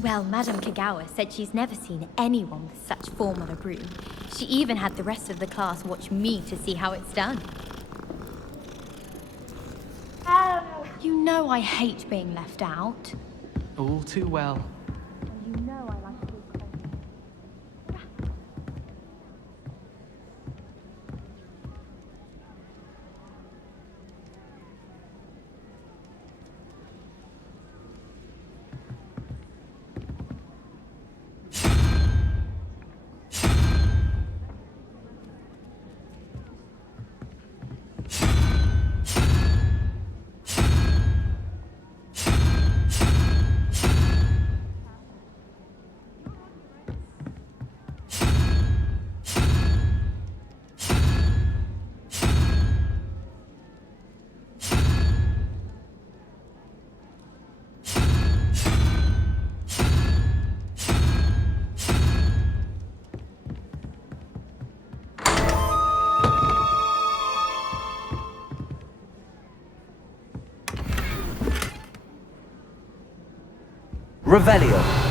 Well, Madame Kagawa said she's never seen anyone with such form on a broom. She even had the rest of the class watch me to see how it's done. You know I hate being left out. All too well. And you know I like to be close. Revelio.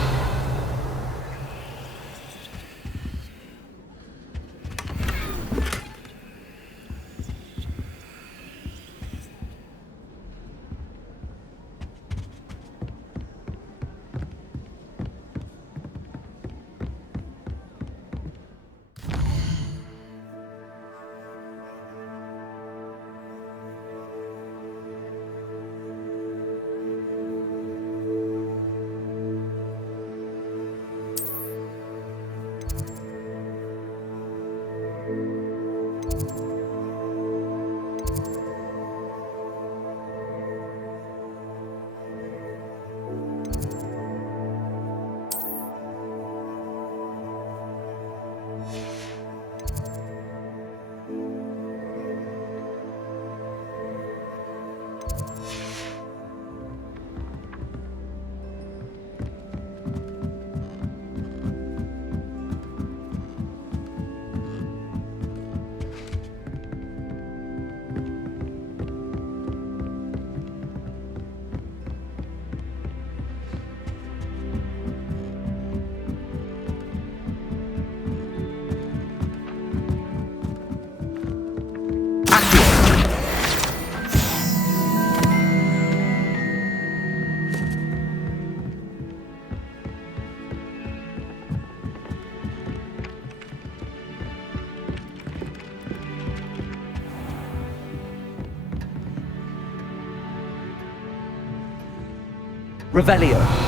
Revelio.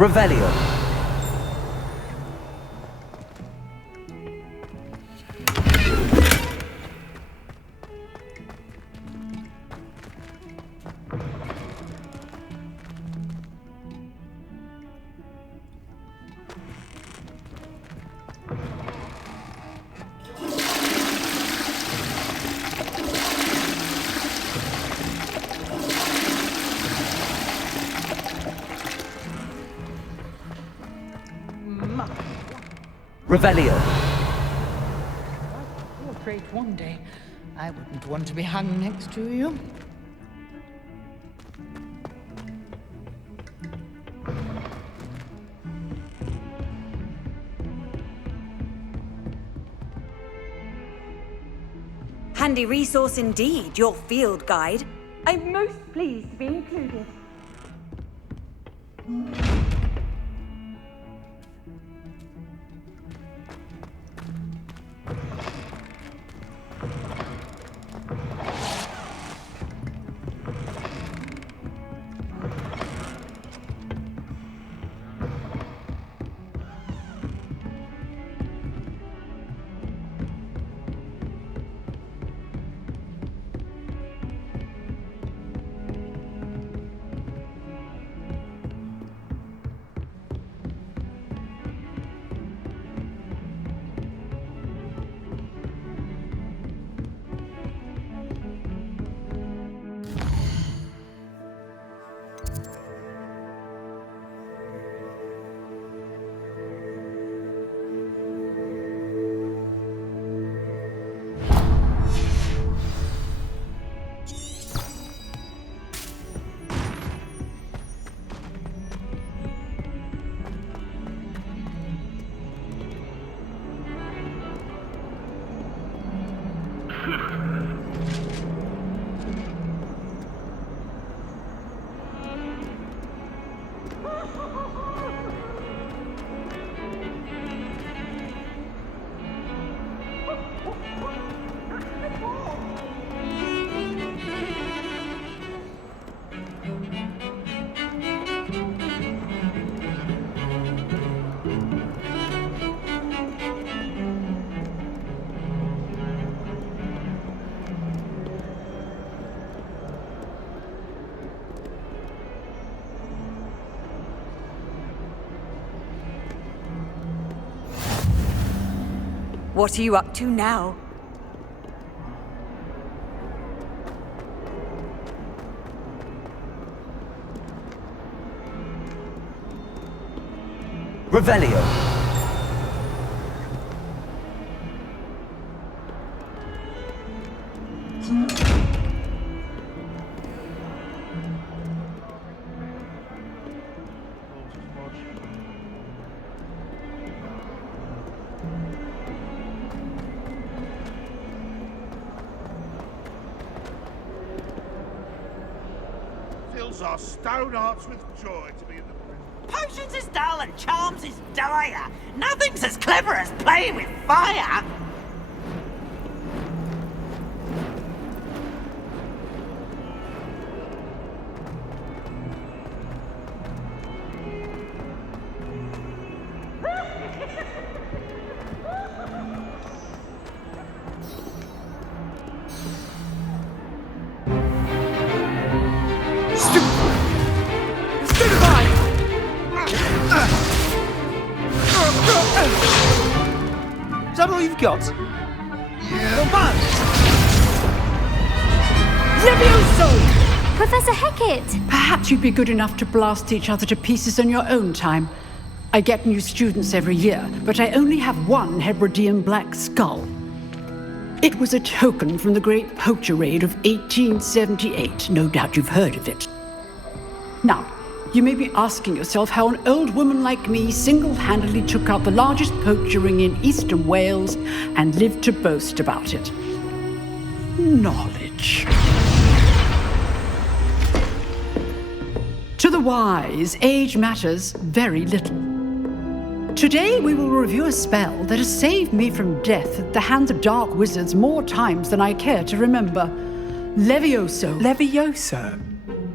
Revelio. Revelio. Portrait one day. I wouldn't want to be hung next to you. Handy resource indeed, your field guide. I'm most pleased to be included. What are you up to now? Revelio. Fills our stone hearts with joy to be in the Potions is dull and charms is dire. Nothing's as clever as playing with fire. Is that all you've got? Levioso! Professor Hecat! Perhaps you'd be good enough to blast each other to pieces on your own time. I get new students every year, but I only have one Hebridean black skull. It was a token from the Great Poacher Raid of 1878. No doubt you've heard of it. Now, you may be asking yourself how an old woman like me single-handedly took out the largest poacher ring in eastern Wales and lived to boast about it. Knowledge. To the wise, age matters very little. Today we will review a spell that has saved me from death at the hands of dark wizards more times than I care to remember. Levioso. Levioso?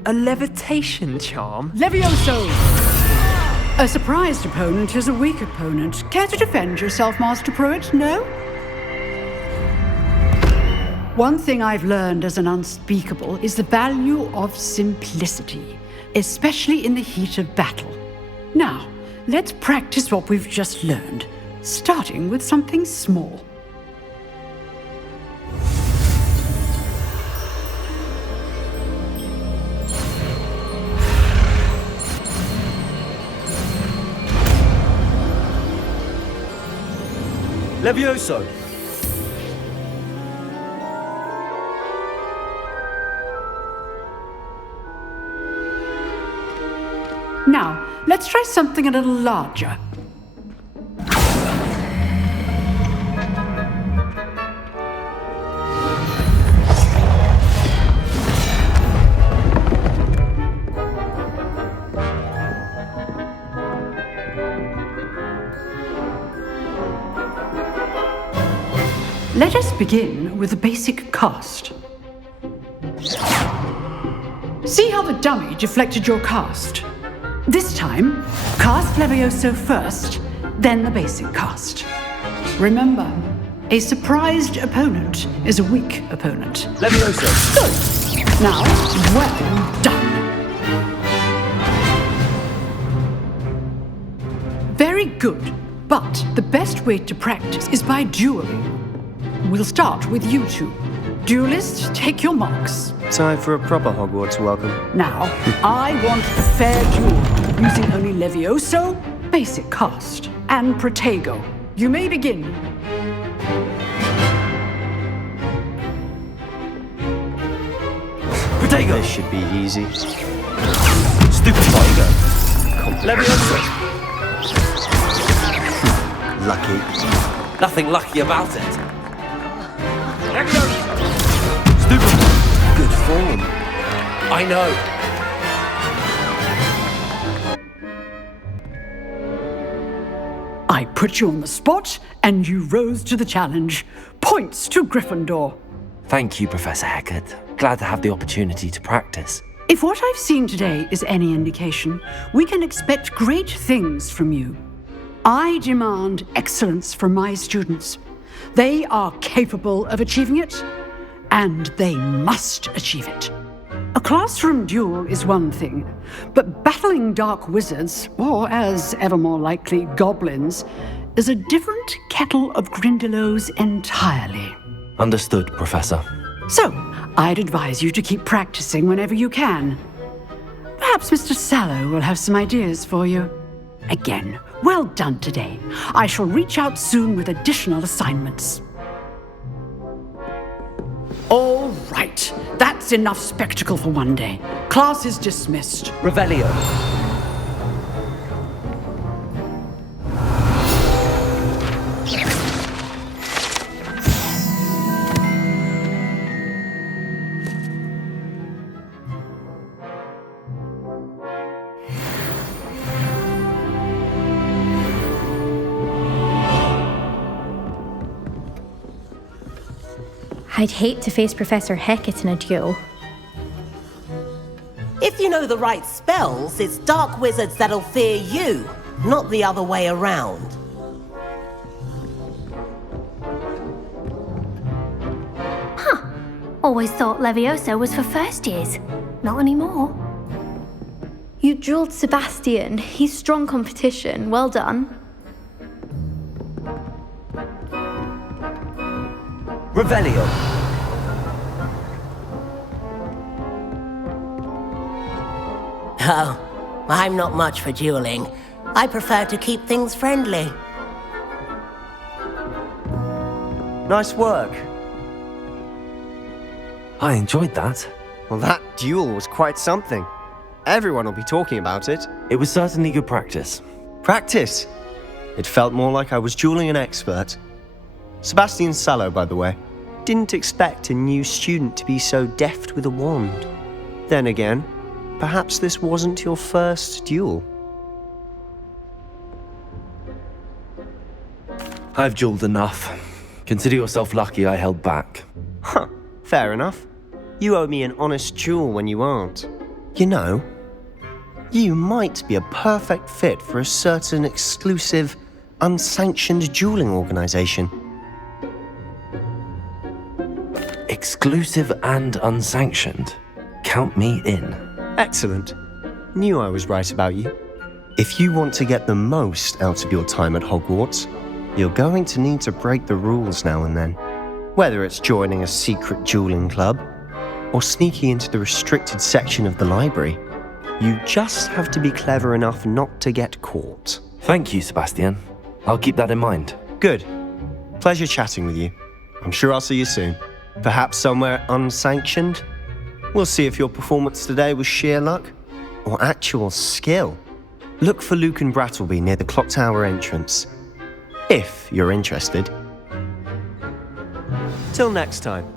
A levitation charm? Levioso! A surprised opponent is a weak opponent. Care to defend yourself, Master Pruitt? No? One thing I've learned as an unspeakable is the value of simplicity, especially in the heat of battle. Now, let's practice what we've just learned, starting with something small. Levioso. Now, let's try something a little larger. Let us begin with a basic cast. See how the dummy deflected your cast? This time, cast Levioso first, then the basic cast. Remember, a surprised opponent is a weak opponent. Levioso. Good. Now, well done. Very good, but the best way to practice is by dueling. We'll start with you two. Duelists, take your marks. Time for a proper Hogwarts welcome. Now, I want a fair duel, using only Levioso, basic cast, and Protego. You may begin. Protego. This should be easy. Stupid Protego. Levioso. Lucky. Nothing lucky about it. Stupid. Good form. I know. I put you on the spot, and you rose to the challenge. Points to Gryffindor. Thank you, Professor Hecat. Glad to have the opportunity to practice. If what I've seen today is any indication, we can expect great things from you. I demand excellence from my students. They are capable of achieving it, and they must achieve it. A classroom duel is one thing, but battling dark wizards, or as ever more likely, goblins, is a different kettle of Grindylows entirely. Understood, Professor. So, I'd advise you to keep practicing whenever you can. Perhaps Mr. Sallow will have some ideas for you. Again, well done today. I shall reach out soon with additional assignments. All right, that's enough spectacle for one day. Class is dismissed. Revelio. I'd hate to face Professor Hecat in a duel. If you know the right spells, it's dark wizards that'll fear you, not the other way around. Always thought Levioso was for first years. Not anymore. You dueled Sebastian. He's strong competition. Well done. Revelio. Oh, I'm not much for dueling. I prefer to keep things friendly. Nice work. I enjoyed that. Well, that duel was quite something. Everyone will be talking about it. It was certainly good practice. Practice? It felt more like I was dueling an expert. Sebastian Sallow, by the way. Didn't expect a new student to be so deft with a wand. Then again, perhaps this wasn't your first duel. I've dueled enough. Consider yourself lucky I held back. Huh, fair enough. You owe me an honest duel when you aren't. You know, you might be a perfect fit for a certain exclusive, unsanctioned dueling organization. Exclusive and unsanctioned. Count me in. Excellent. Knew I was right about you. If you want to get the most out of your time at Hogwarts, you're going to need to break the rules now and then. Whether it's joining a secret dueling club, or sneaking into the restricted section of the library, you just have to be clever enough not to get caught. Thank you, Sebastian. I'll keep that in mind. Good. Pleasure chatting with you. I'm sure I'll see you soon. Perhaps somewhere unsanctioned? We'll see if your performance today was sheer luck or actual skill. Look for Luke and Brattleby near the clock tower entrance, if you're interested. Till next time.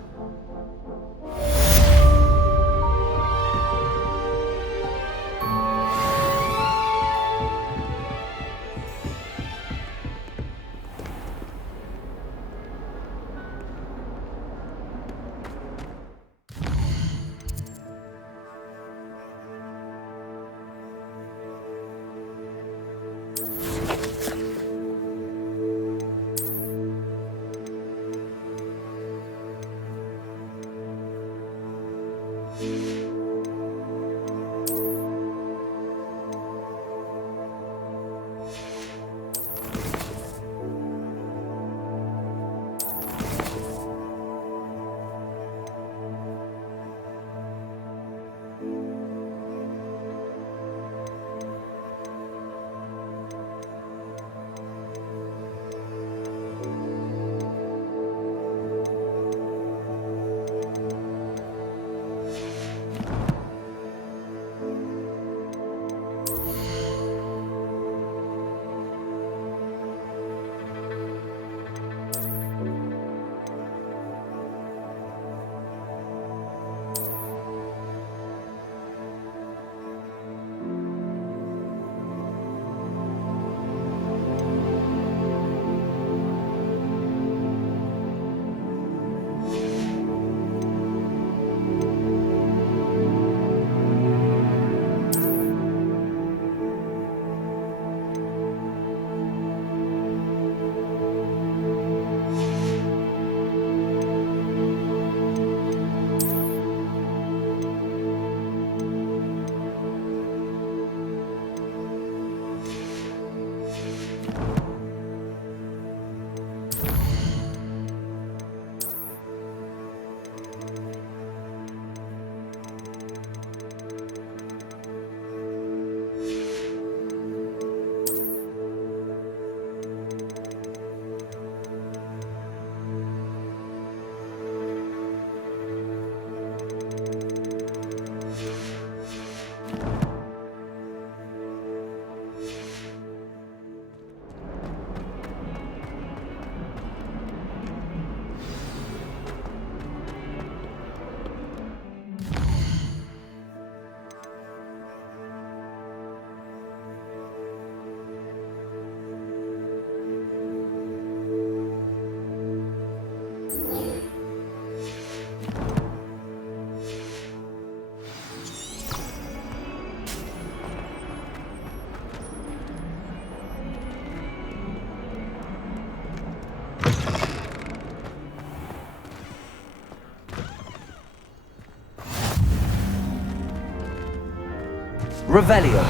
Revelio.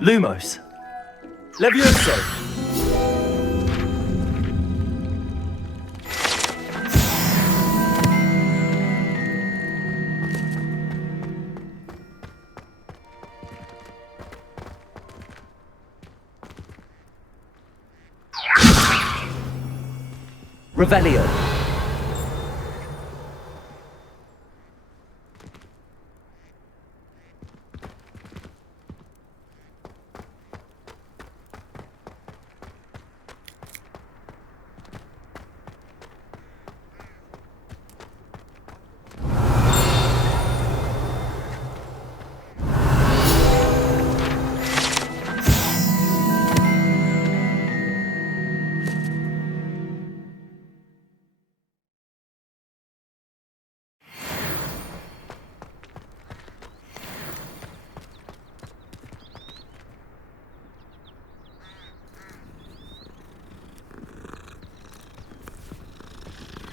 Lumos. Levioso. Revelio.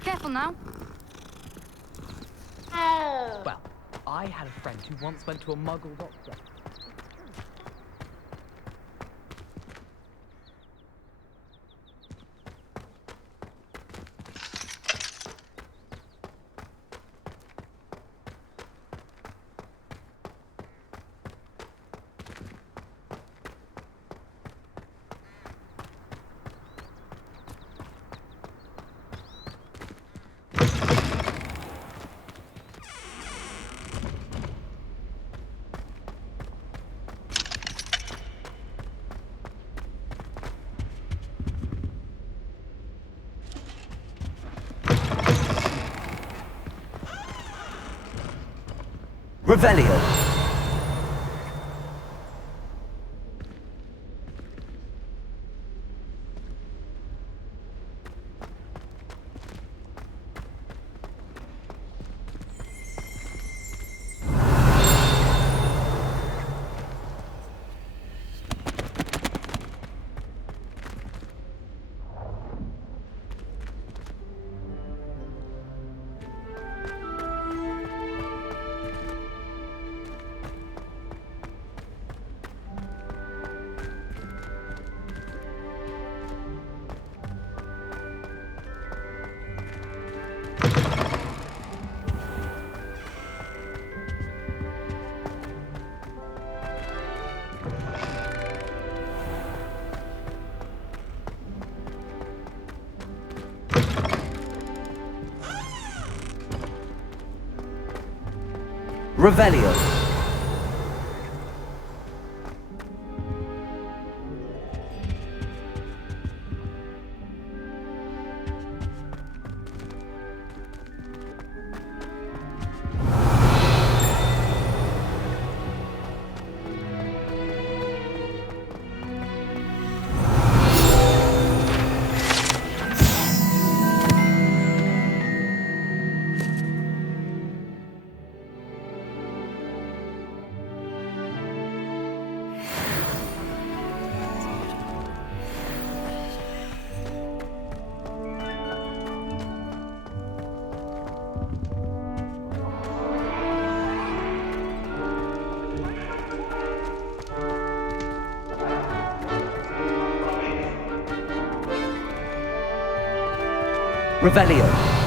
Careful now. Well, I had a friend who once went to a muggle doctor. Revelio. Revelio. Revelio.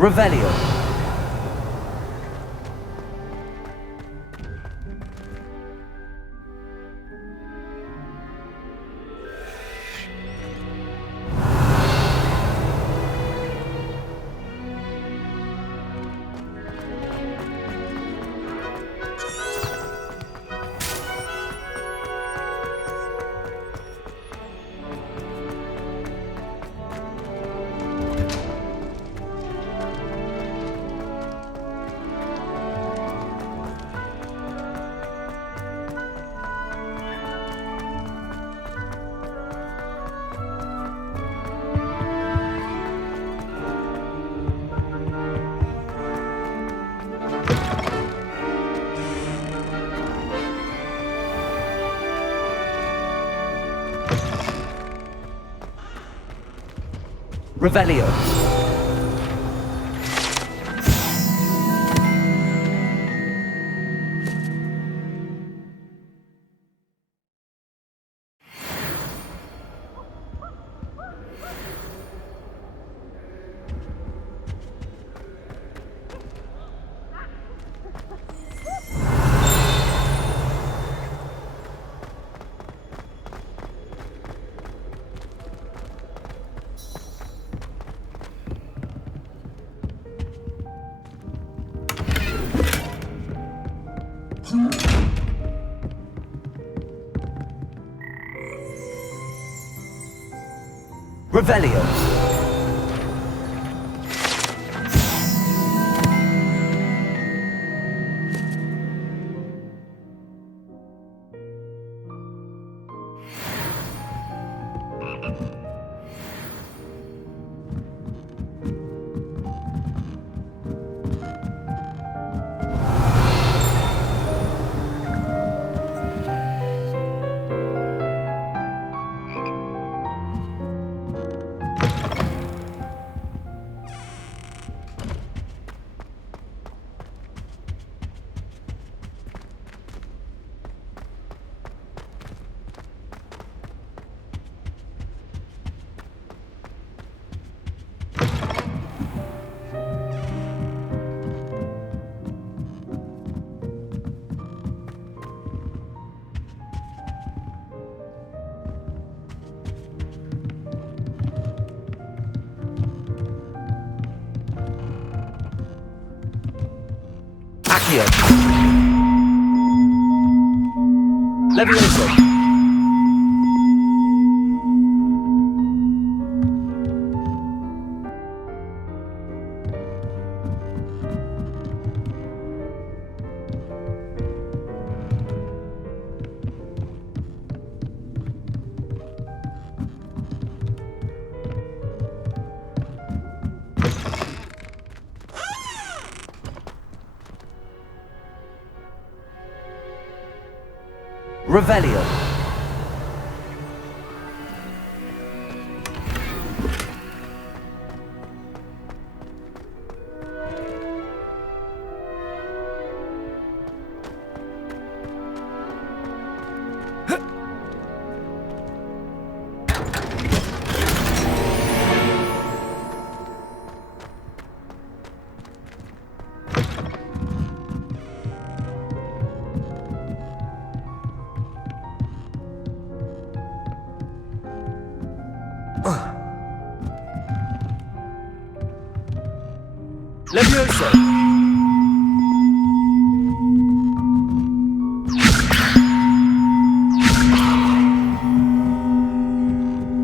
Revelio. Revelio. Revelio. Accio. Levioso. Revelio. Levioso. Accio.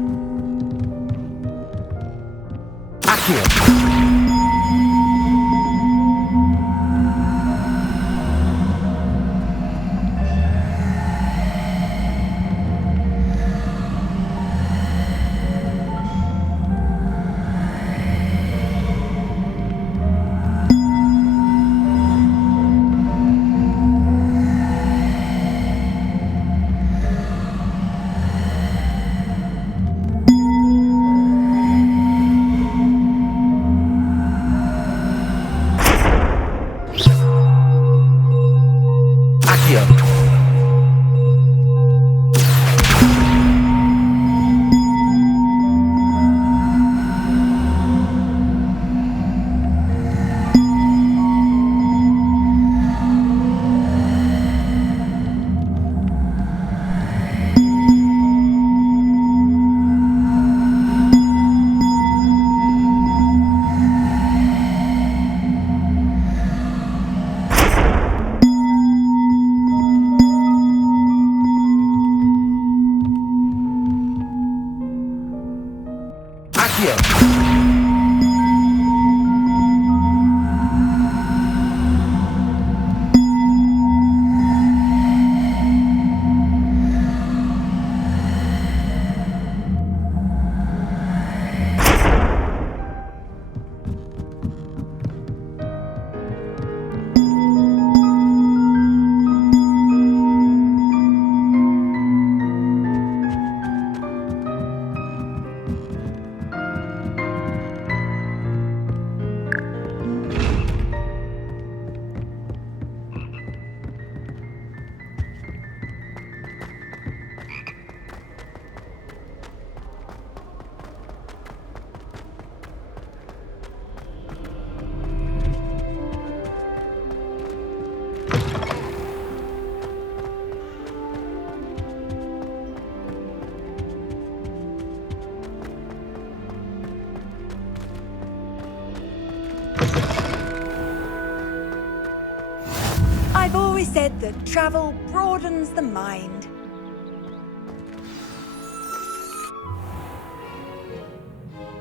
always said that travel broadens the mind.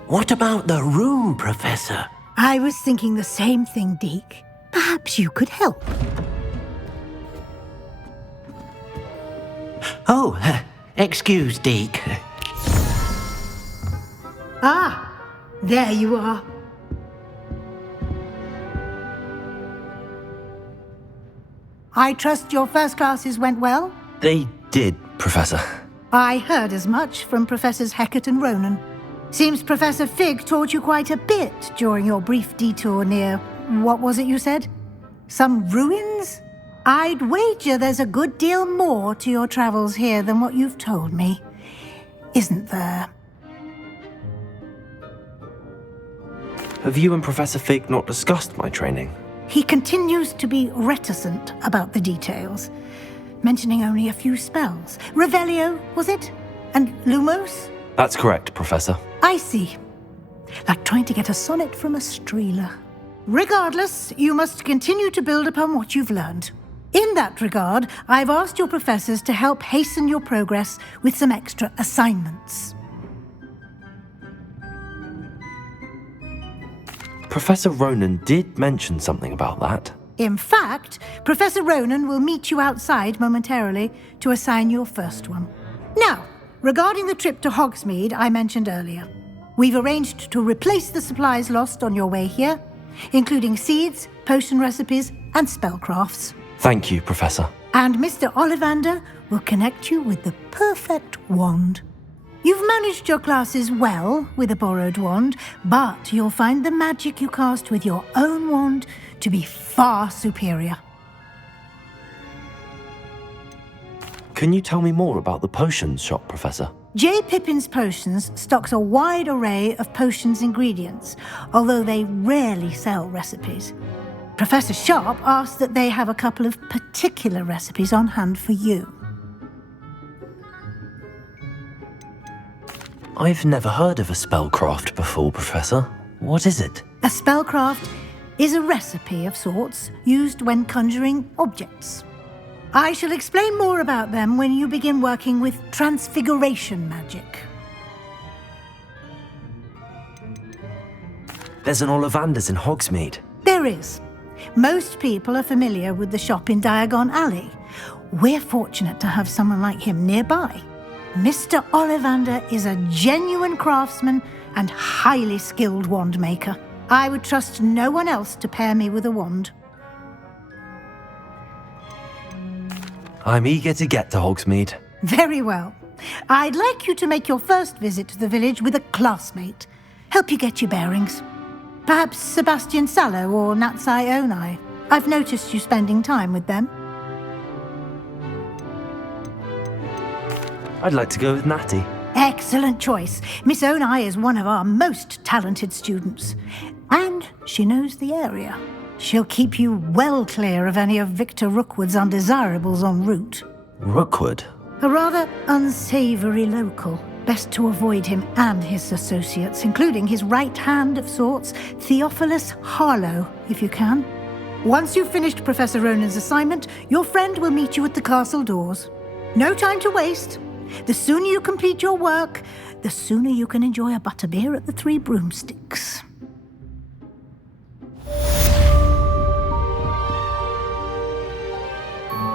What about the room, Professor? I was thinking the same thing, Deke. Perhaps you could help. Oh, excuse, Deke. Ah, there you are. I trust your first classes went well? They did, Professor. I heard as much from Professors Hecat and Ronan. Seems Professor Fig taught you quite a bit during your brief detour near, what was it you said? Some ruins? I'd wager there's a good deal more to your travels here than what you've told me. Isn't there? Have you and Professor Fig not discussed my training? He continues to be reticent about the details, mentioning only a few spells. Revelio, was it? And Lumos? That's correct, Professor. I see. Like trying to get a sonnet from a streeler. Regardless, you must continue to build upon what you've learned. In that regard, I've asked your professors to help hasten your progress with some extra assignments. Professor Ronan did mention something about that. In fact, Professor Ronan will meet you outside momentarily to assign your first one. Now, regarding the trip to Hogsmeade I mentioned earlier, we've arranged to replace the supplies lost on your way here, including seeds, potion recipes, and spellcrafts. Thank you, Professor. And Mr. Ollivander will connect you with the perfect wand. You've managed your classes well with a borrowed wand, but you'll find the magic you cast with your own wand to be far superior. Can you tell me more about the potions shop, Professor? J. Pippin's Potions stocks a wide array of potions ingredients, although they rarely sell recipes. Professor Sharp asked that they have a couple of particular recipes on hand for you. I've never heard of a spellcraft before, Professor. What is it? A spellcraft is a recipe of sorts used when conjuring objects. I shall explain more about them when you begin working with transfiguration magic. There's an Ollivander's in Hogsmeade. There is. Most people are familiar with the shop in Diagon Alley. We're fortunate to have someone like him nearby. Mr. Ollivander is a genuine craftsman and highly skilled wand maker. I would trust no one else to pair me with a wand. I'm eager to get to Hogsmeade. Very well. I'd like you to make your first visit to the village with a classmate. Help you get your bearings. Perhaps Sebastian Sallow or Natsai Onai. I've noticed you spending time with them. I'd like to go with Natty. Excellent choice. Miss Onai is one of our most talented students. And she knows the area. She'll keep you well clear of any of Victor Rookwood's undesirables en route. Rookwood? A rather unsavoury local. Best to avoid him and his associates, including his right hand of sorts, Theophilus Harlow, if you can. Once you've finished Professor Ronan's assignment, your friend will meet you at the castle doors. No time to waste. The sooner you complete your work, the sooner you can enjoy a butterbeer at the Three Broomsticks.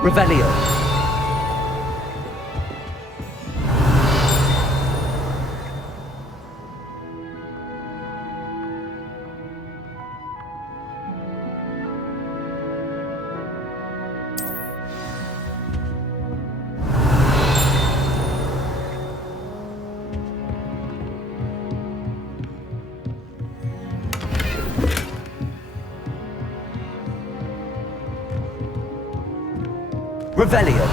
Revelio. Revelio.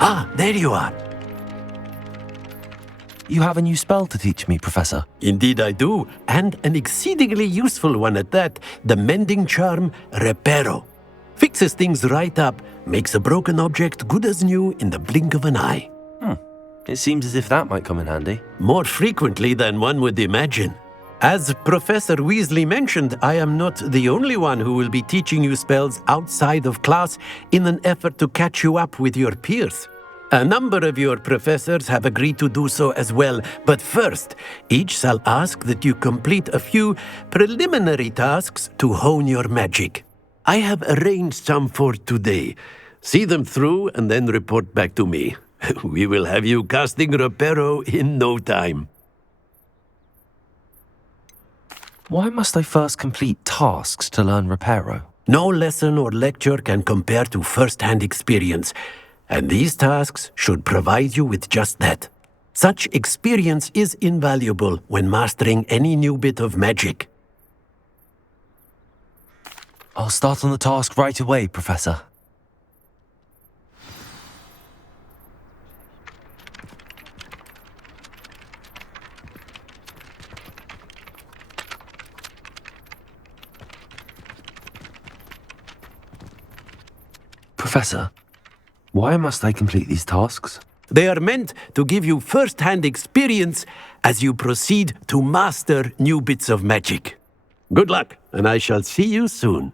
Ah, there you are. You have a new spell to teach me, Professor. Indeed I do, and an exceedingly useful one at that, the mending charm Reparo. Fixes things right up, makes a broken object good as new in the blink of an eye. It seems as if that might come in handy. More frequently than one would imagine. As Professor Weasley mentioned, I am not the only one who will be teaching you spells outside of class in an effort to catch you up with your peers. A number of your professors have agreed to do so as well, but first, each shall ask that you complete a few preliminary tasks to hone your magic. I have arranged some for today. See them through and then report back to me. We will have you casting Reparo in no time. Why must I first complete tasks to learn Reparo? No lesson or lecture can compare to first-hand experience, and these tasks should provide you with just that. Such experience is invaluable when mastering any new bit of magic. I'll start on the task right away, Professor. Professor, why must I complete these tasks? They are meant to give you first-hand experience as you proceed to master new bits of magic. Good luck, and I shall see you soon.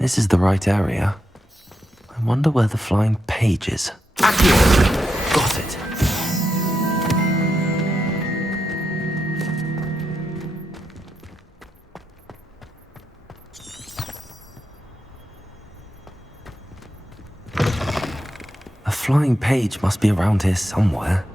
This is the right area. I wonder where the flying page is. Accio! Got it. A flying page must be around here somewhere.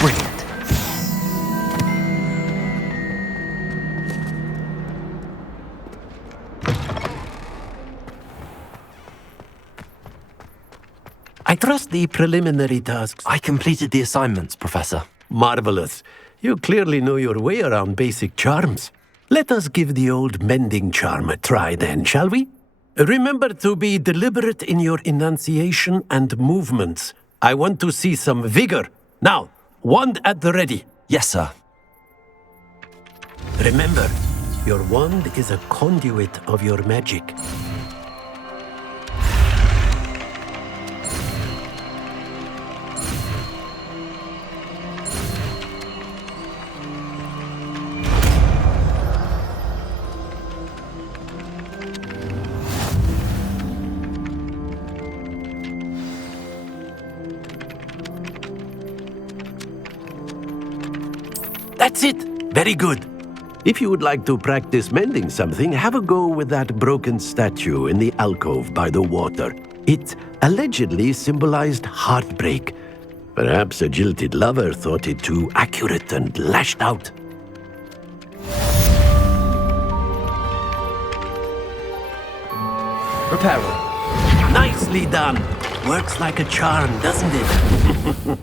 Brilliant. I trust the preliminary tasks. I completed the assignments, Professor. Marvelous. You clearly know your way around basic charms. Let us give the old mending charm a try then, shall we? Remember to be deliberate in your enunciation and movements. I want to see some vigor. Now, wand at the ready. Yes, sir. Remember, your wand is a conduit of your magic. That's it! Very good. If you would like to practice mending something, have a go with that broken statue in the alcove by the water. It allegedly symbolized heartbreak. Perhaps a jilted lover thought it too accurate and lashed out. Reparo. Nicely done! Works like a charm, doesn't it?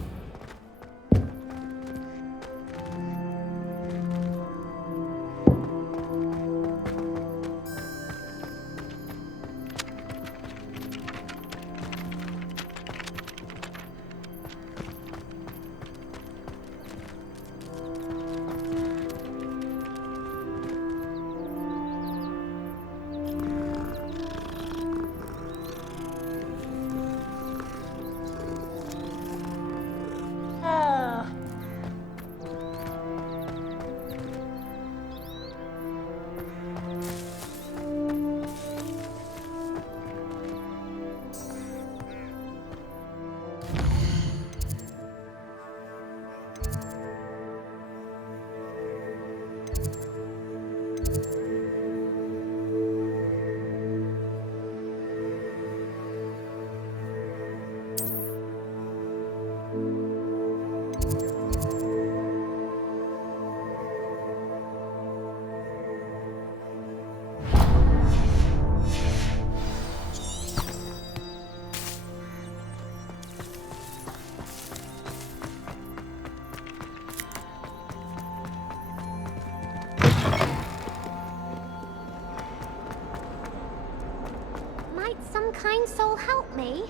help me?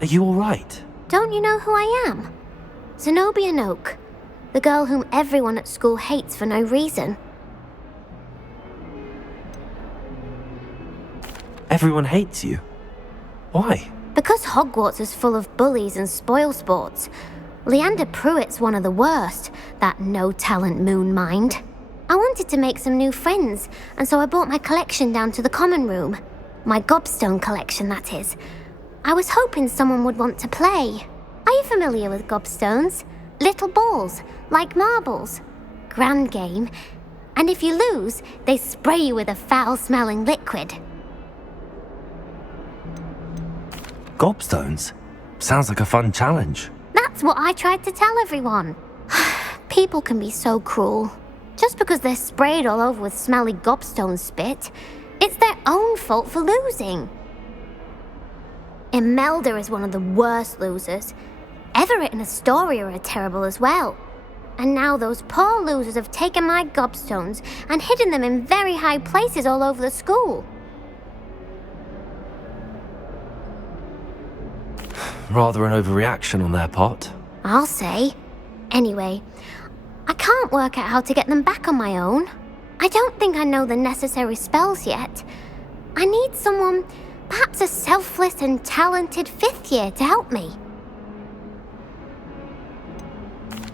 Are you alright? Don't you know who I am? Zenobia Noak, the girl whom everyone at school hates for no reason. Everyone hates you. Why? Because Hogwarts is full of bullies and spoilsports. Leander Pruitt's one of the worst, that no-talent moon mind. I wanted to make some new friends, and so I brought my collection down to the common room. My gobstone collection, that is. I was hoping someone would want to play. Are you familiar with gobstones? Little balls, like marbles. Grand game. And if you lose, they spray you with a foul-smelling liquid. Gobstones? Sounds like a fun challenge. That's what I tried to tell everyone. People can be so cruel. Just because they're sprayed all over with smelly gobstone spit, it's their own fault for losing. Imelda is one of the worst losers. Everett and Astoria are terrible as well. And now those poor losers have taken my gobstones and hidden them in very high places all over the school. Rather an overreaction on their part. I'll say. Anyway, I can't work out how to get them back on my own. I don't think I know the necessary spells yet. I need someone, perhaps a selfless and talented fifth year to help me.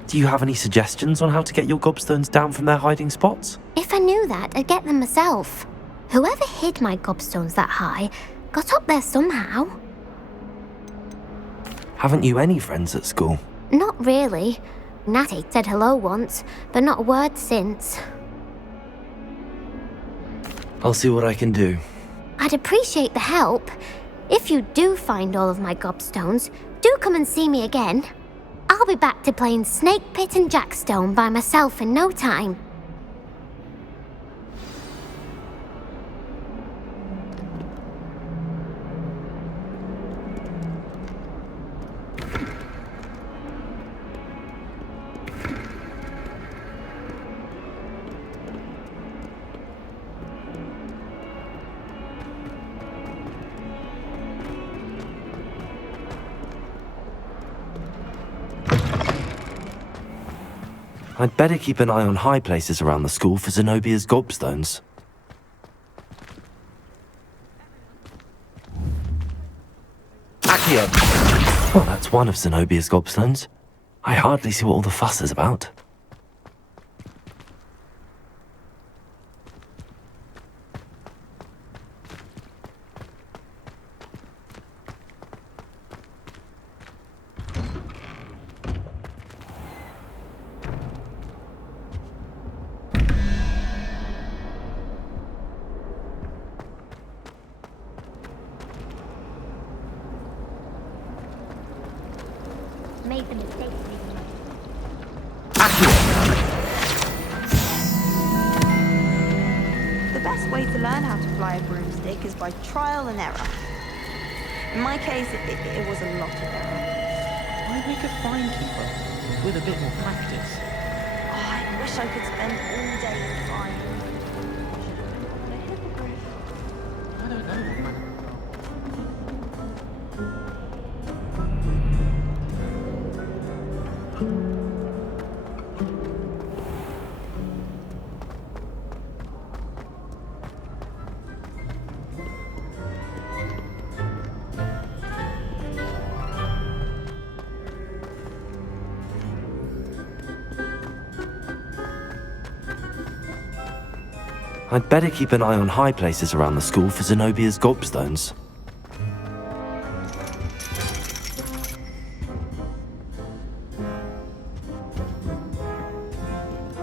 Do you have any suggestions on how to get your gobstones down from their hiding spots? If I knew that, I'd get them myself. Whoever hid my gobstones that high got up there somehow. Haven't you any friends at school? Not really. Natty said hello once, but not a word since. I'll see what I can do. I'd appreciate the help. If you do find all of my gobstones, do come and see me again. I'll be back to playing Snake Pit and Jackstone by myself in no time. I'd better keep an eye on high places around the school for Zenobia's gobstones. Accio! Well, that's one of Zenobia's gobstones. I hardly see what all the fuss is about. Made the mistake of leaving The best way to learn how to fly a broomstick is by trial and error. In my case, it was a lot of error. Why make a fine keeper with a bit more practice? Oh, I wish I could spend all day flying. I don't know, man. I'd better keep an eye on high places around the school for Zenobia's gobstones.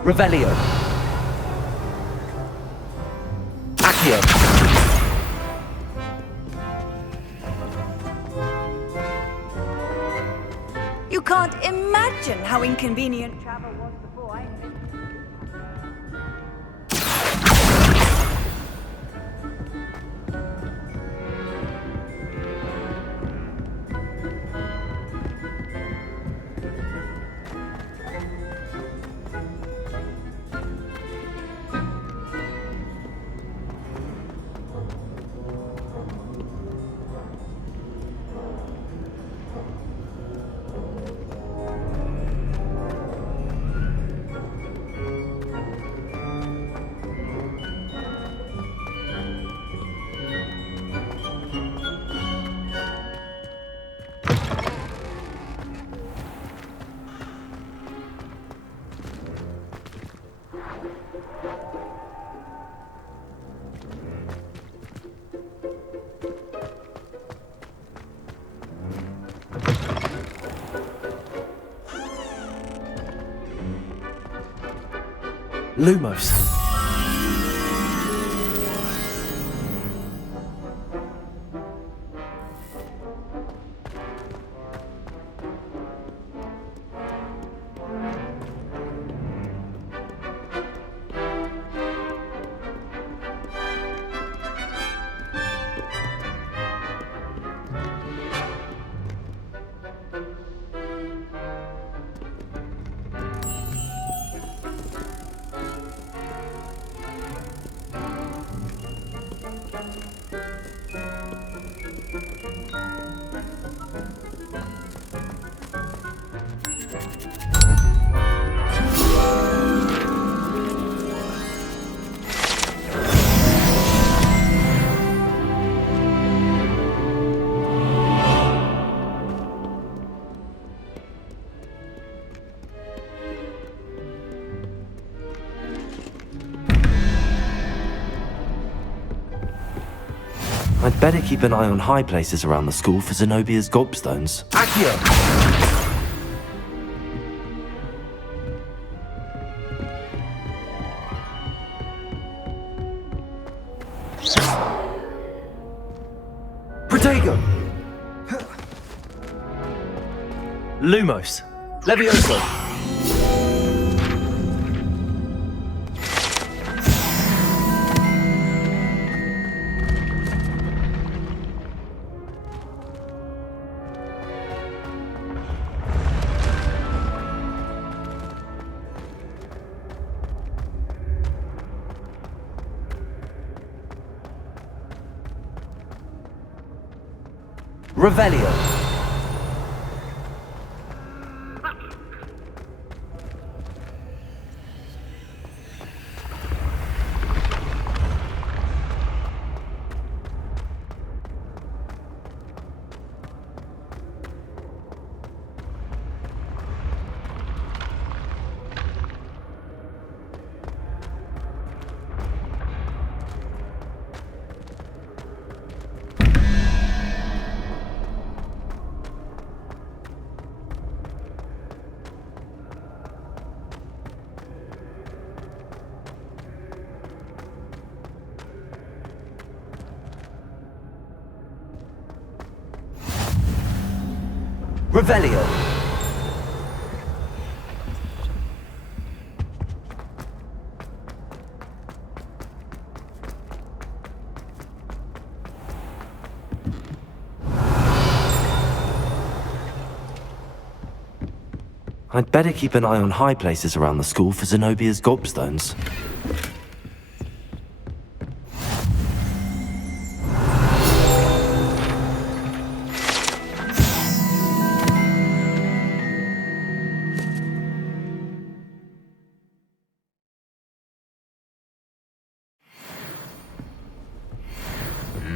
Revelio. Accio. You can't imagine how inconvenient travel was before I invented. Lumos. I'd better keep an eye on high places around the school for Zenobia's gobstones. Accio! Protego! Lumos. Levioso. Revelio. Revelio. I'd better keep an eye on high places around the school for Zenobia's gobstones.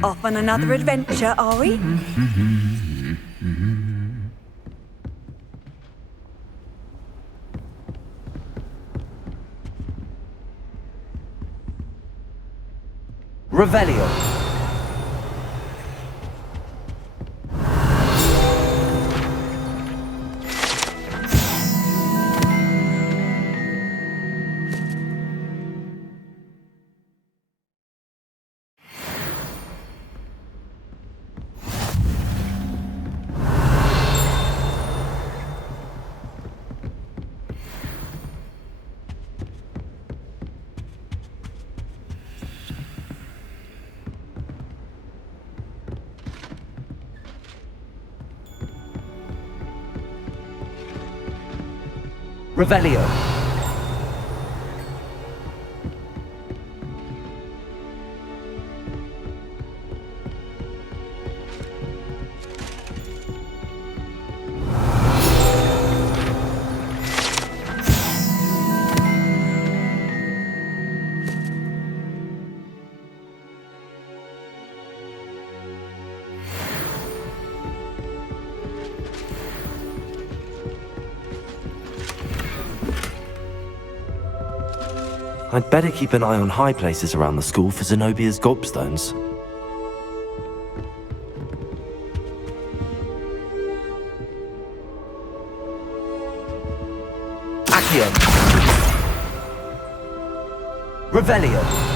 Off on another adventure, are we? Revelio. Revelio. I'd better keep an eye on high places around the school for Zenobia's gobstones. Accio. Revelio.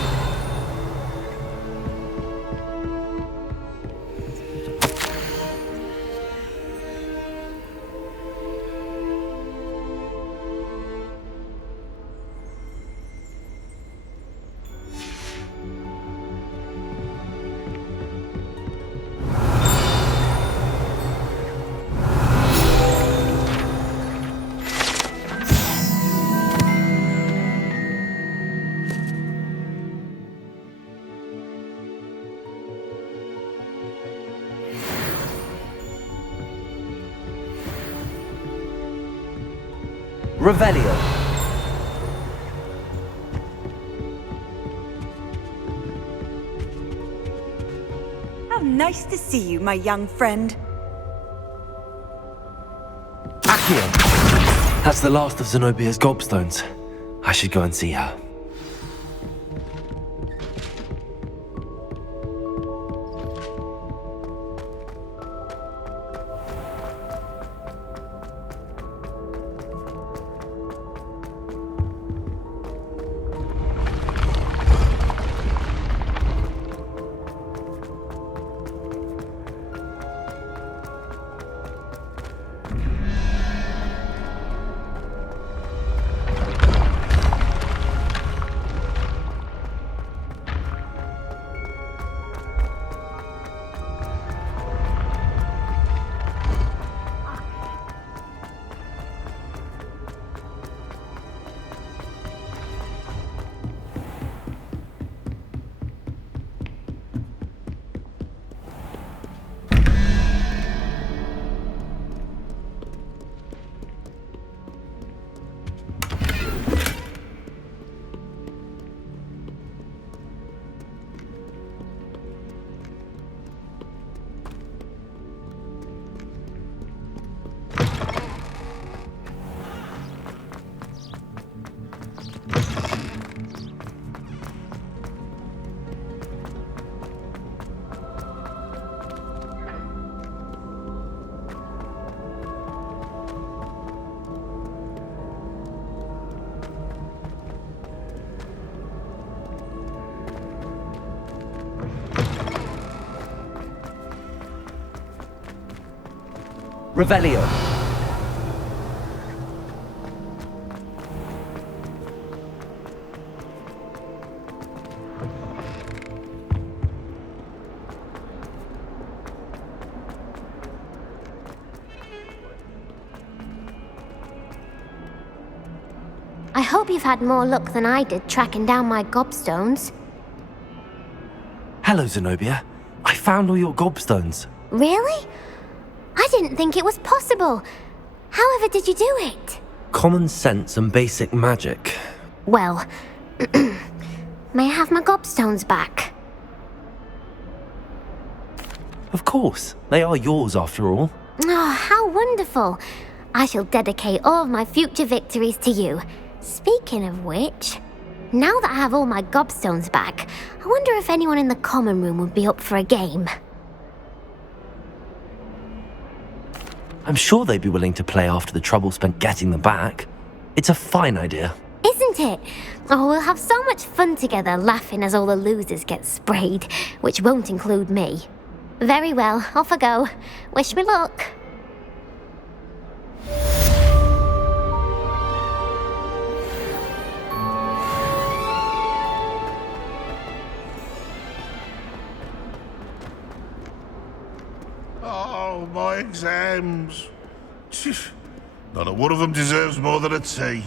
Revelio. How nice to see you, my young friend. Accio. That's the last of Zenobia's gobstones. I should go and see her. Revelio. I hope you've had more luck than I did tracking down my gobstones. Hello, Zenobia. I found all your gobstones. Really? I didn't think it was possible. However did you do it? Common sense and basic magic. Well, may I have my gobstones back? Of course. They are yours after all. Oh, how wonderful. I shall dedicate all of my future victories to you. Speaking of which, now that I have all my gobstones back, I wonder if anyone in the common room would be up for a game. I'm sure they'd be willing to play after the trouble spent getting them back. It's a fine idea. Isn't it? Oh, we'll have so much fun together laughing as all the losers get sprayed, which won't include me. Very well, off I go. Wish me luck. Oh, my exams. Not a one of them deserves more than a tea.